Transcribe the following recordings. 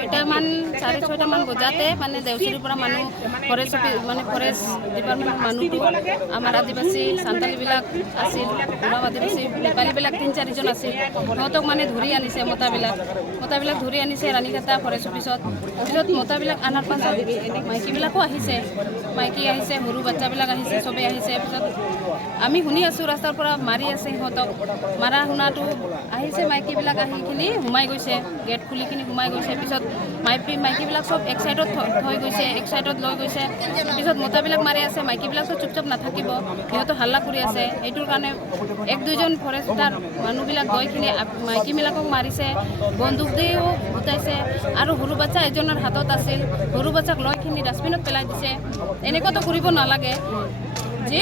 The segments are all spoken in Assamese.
6টামান 6:30মান বজাতে মানে দেউচিৰিৰ পৰা মানুহ ফৰেষ্ট ডিপাৰ্টমেণ্টৰ মানুহটো আমাৰ আদিবাসী সান্তালীবিলাক আছিল, উৰাও আদিবাসী নেপালীবিলাক 3-4জন আছিল। সিহঁতক মানে ধৰি আনিছে, মতাবিলাক ধৰি আনিছে ৰাণীঘাটা ফৰেষ্ট অফিচত। মতাবিলাক আনাৰ পাছত মাইকীবিলাকো আহিছে, সৰু বাচ্চাবিলাক আহিছে, চবেই আহিছে। পিছত আমি শুনি আছোঁ ৰাস্তাৰ পৰা মাৰি আছে সিহঁতক। মাৰা শুনাটো আহিছে, মাইকীবিলাক আহি কিনি সোমাই গৈছে, গেট খুলি কিনি সোমাই গৈছে। পিছত মাইকীবিলাক চব এক চাইডত থৈ গৈছে, এক চাইডত লৈ গৈছে। পিছত মতাবিলাক মাৰি আছে, মাইকীবিলাকতো চুপচাপ নাথাকিব, সিহঁতো হাল্লা কৰি আছে। সেইটোৰ কাৰণে 1-2জন ফৰেষ্টাৰ মানুহবিলাক গৈ কিনি মাইকীবিলাকক মাৰিছে, বন্দুক দিও গোটাইছে। আৰু সৰু বাচ্চা এজনৰ হাতত আছিল, সৰু বাচ্চাক লৈ কিনি ডাষ্টবিনত পেলাই দিছে। এনেকুৱাতো কৰিব নালাগে। যি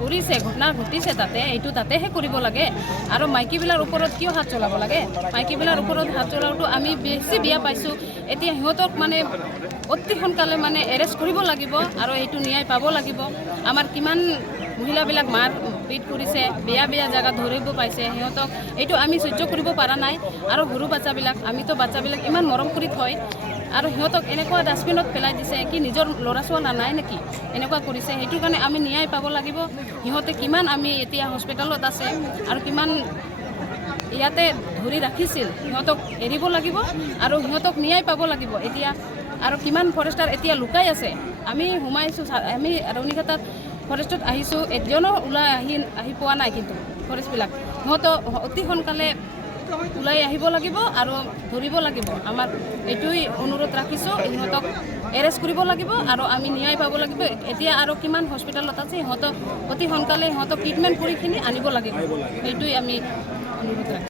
কৰিছে, ঘটনা ঘটিছে এইটো তাতেহে কৰিব লাগে। আৰু মাইকীবিলাৰ ওপৰত কিয় হাত চলাব লাগে? মাইকীবিলাৰ ওপৰত হাত চলাওঁটো আমি বেছি বেয়া পাইছোঁ। এতিয়া সিহঁতক মানে অতি সোনকালে মানে এৰেষ্ট কৰিব লাগিব আৰু এইটো ন্যায় পাব লাগিব। আমাৰ কিমান মহিলাবিলাক মাৰ পিট কৰিছে, বেয়া জেগাত ধৰিব পাইছে সিহঁতক, এইটো আমি সহ্য কৰিব পৰা নাই। আৰু সৰু আমিতো বাচ্চাবিলাক ইমান মৰম কৰি থয়, আৰু সিহঁতক এনেকুৱা ডাষ্টবিনত পেলাই দিছে। কি নিজৰ ল'ৰা ছোৱালী নাই নেকি? এনেকুৱা কৰিছে। সেইটোৰ কাৰণে আমি ন্যায় পাব লাগিব। সিহঁতে কিমান আমি এতিয়া হস্পিটেলত আছে আৰু কিমান ইয়াতে ধৰি ৰাখিছিল, সিহঁতক এৰিব লাগিব আৰু সিহঁতক ন্যায় পাব লাগিব এতিয়া। আৰু কিমান ফৰেষ্টাৰ এতিয়া লুকাই আছে। আমি সোমাইছোঁ, আমি ৰাণীঘাটাত ফৰেষ্টত আহিছোঁ, এজনো ওলাই আহি পোৱা নাই। কিন্তু ফৰেষ্টবিলাক সিহঁতক অতি সোনকালে ওলাই আহিব লাগিব আৰু ধৰিব লাগিব। আমাৰ এইটোৱেই অনুৰোধ ৰাখিছোঁ, সিহঁতক এৰেষ্ট কৰিব লাগিব আৰু আমি ন্যায় পাব লাগিব। এতিয়া আৰু কিমান হস্পিটেলত আছে, সিহঁতক অতি সোনকালে সিহঁতক ট্ৰিটমেণ্ট কৰি কিনি আনিব লাগিব। সেইটোৱেই আমি অনুৰোধ ৰাখিছোঁ।